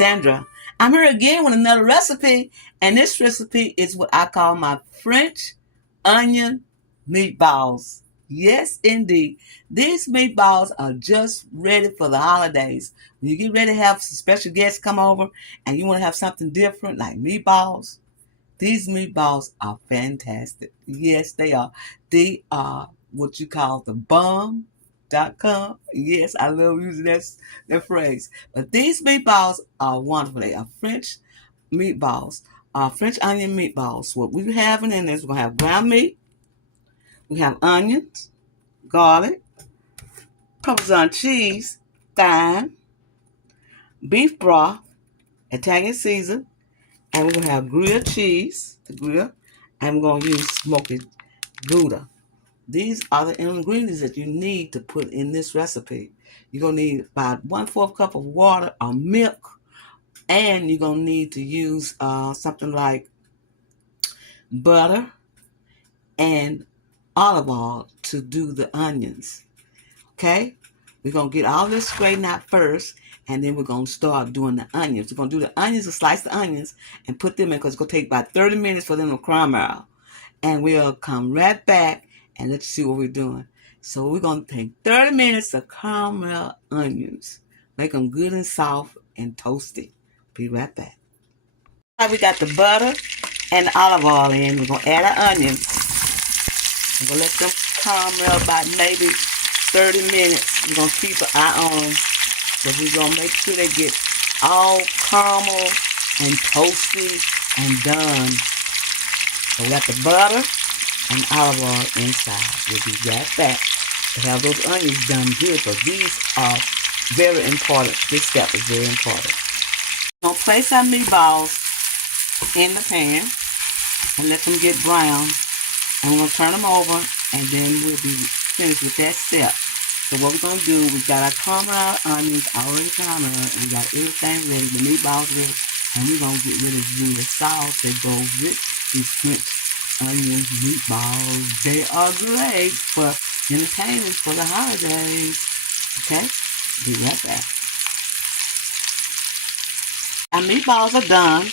Alexandra. I'm here again with another recipe, and this recipe is what I call my French onion meatballs. Yes, indeed. These meatballs are just ready for the holidays. When you get ready to have some special guests come over and you want to have something different like meatballs, these meatballs are fantastic. Yes, they are. They are what you call the bomb.com. Yes, I love using that phrase. But these meatballs are wonderful. They are French meatballs, French onion meatballs. What we're having in this, we're going to have ground meat, we have onions, garlic, Parmesan cheese, thyme, beef broth, Italian season, and we're going to have grilled cheese to grill, and we're going to use smoky Gouda. These are the ingredients that you need to put in this recipe. You're going to need about 1/4 cup of water or milk, and you're going to need to use something like butter and olive oil to do the onions. Okay? We're going to get all this straightened out first, and then we're going to start doing the onions. We're going to do the onions and slice the onions and put them in because it's going to take about 30 minutes for them to caramel. And we'll come right back and let's see what we're doing. So we're going to take 30 minutes to caramel onions. Make them good and soft and toasty. Be right back. All right, we got the butter and the olive oil in. We're going to add our onions. We're going to let them caramel about maybe 30 minutes. We're going to keep an eye on them. But we're going to make sure they get all caramel and toasty and done. So we got the butter and olive oil inside. We'll be right back to have those onions done good because these are very important. This step is very important. We're going to place our meatballs in the pan and let them get brown. And we're going to turn them over and then we'll be finished with that step. So what we're going to do, we've got our caramel onions already caramelized and we got everything ready, the meatballs ready. And we're going to get rid of the sauce that goes with these French onion meatballs. They are great for entertainment for the holidays. Okay? Be right back. Our meatballs are done.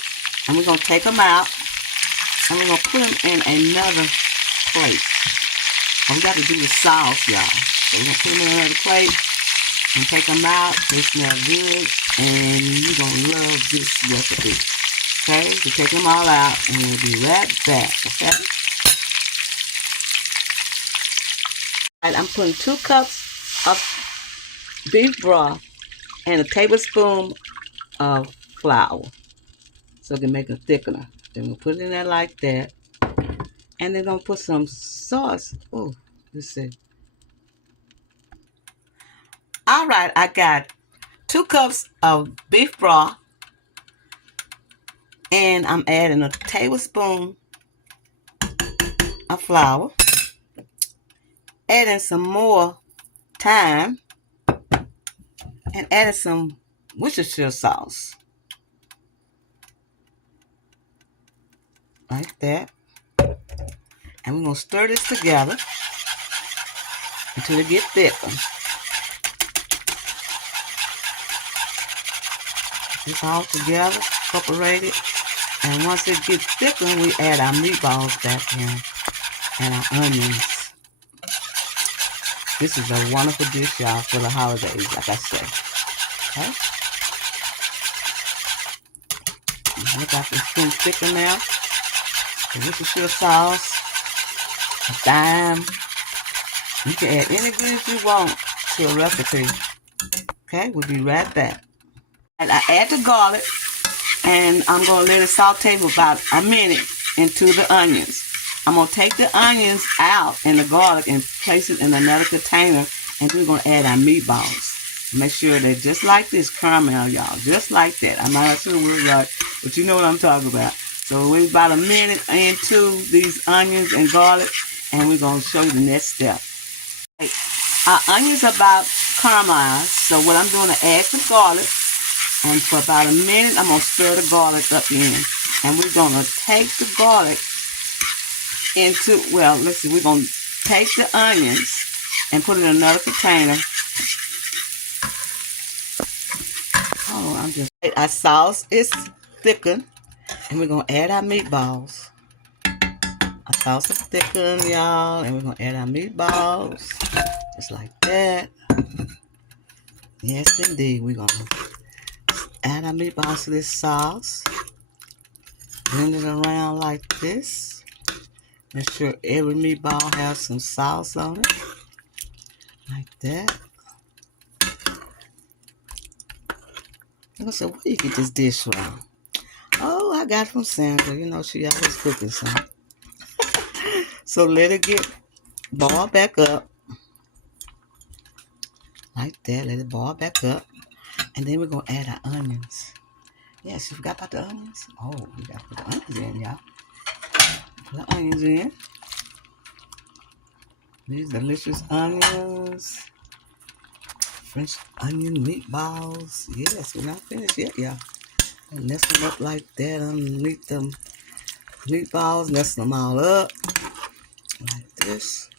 And we're going to take them out. And we're going to put them in another plate. And we got to do the sauce, y'all. So we're going to put them in another plate. And take them out. They smell good. And you're going to love this recipe. Okay, so take them all out and we'll be right back, okay? All right, I'm putting 2 cups of beef broth and a tablespoon of flour so it can make a thickener. Then we'll put it in there like that. And then I'm going to put some sauce. Oh, let's see. All right, I got 2 cups of beef broth. And I'm adding a tablespoon of flour. Adding some more thyme. And adding some Worcestershire sauce. Like that. And we're going to stir this together until it gets thicker. It's all together, incorporated. And once it gets thicker, we add our meatballs back in and our onions. This is a wonderful dish, y'all, for the holidays, like I say. Okay? Look like it's getting thicker now. The Worcestershire sauce, the thyme. You can add any ingredients you want to a recipe. Okay, we'll be right back. And I add the garlic. And I'm going to let it saute for about a minute into the onions. I'm going to take the onions out and the garlic and place it in another container. And we're going to add our meatballs. Make sure they're just like this caramel, y'all. Just like that. I'm not sure we're right, but you know what I'm talking about. So we're about a minute into these onions and garlic. And we're going to show you the next step. Our onions are about caramelized. So what I'm doing is add some garlic. And for about a minute, I'm going to stir the garlic up in. And we're going to take the garlic into, well, let's see, we're going to take the onions and put it in another container. Oh, Our sauce is thickened, and we're gonna add our meatballs. Our sauce is thickened, y'all, and we're gonna add our meatballs just like that. Yes, indeed, we're gonna add our meatballs to this sauce. Blend it around like this. Make sure every meatball has some sauce on it, like that. I'm gonna say, where you get this dish from? Oh, I got it from Sandra. You know, she always cooking something. So let it get boiled back up. Like that. Let it boil back up. And then we're going to add our onions. Yes, you forgot about the onions? Oh, we got to put the onions in, y'all. Put the onions in. These delicious onions. French onion meatballs. Yes, we're not finished yet, y'all. Mess them up like that underneath them meatballs. Mess them all up. Like this.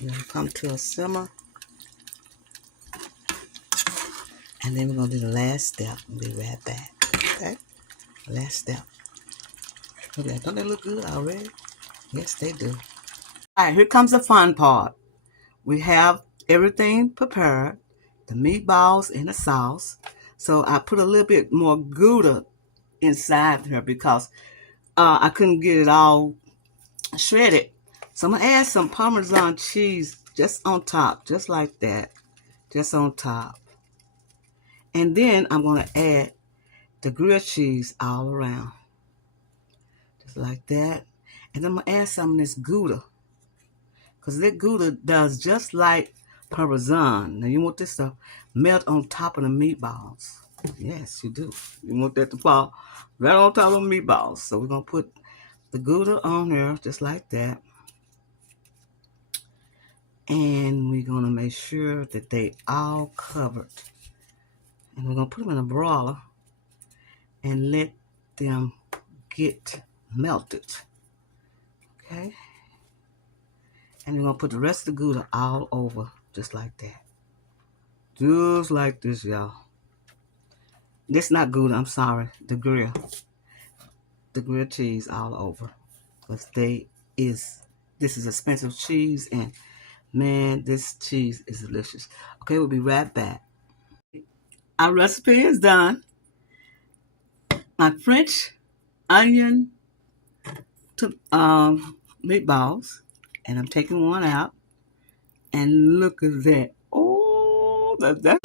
Then come to a simmer. And then we're going to do the last step. We'll be right back. Okay? Last step. Look at that. Don't they look good already? Yes, they do. All right, here comes the fun part. We have everything prepared. The meatballs and the sauce. So I put a little bit more Gouda inside here because I couldn't get it all shredded. So I'm going to add some Parmesan cheese just on top. Just like that. Just on top. And then I'm going to add the grilled cheese all around. Just like that. And then I'm going to add some of this Gouda. Because that Gouda does just like Parmesan. Now you want this to melt on top of the meatballs. Yes, you do. You want that to fall right on top of the meatballs. So we're going to put the Gouda on there just like that. And we're going to make sure that they all covered. And we're going to put them in a broiler and let them get melted. Okay? And we're going to put the rest of the Gouda all over just like that. Just like this, y'all. This not Gouda, I'm sorry. The grilled cheese all over. Because this is expensive cheese, and man, this cheese is delicious. Okay, we'll be right back. Our recipe is done. My French onion meatballs, and I'm taking one out. And look at that. Oh, that.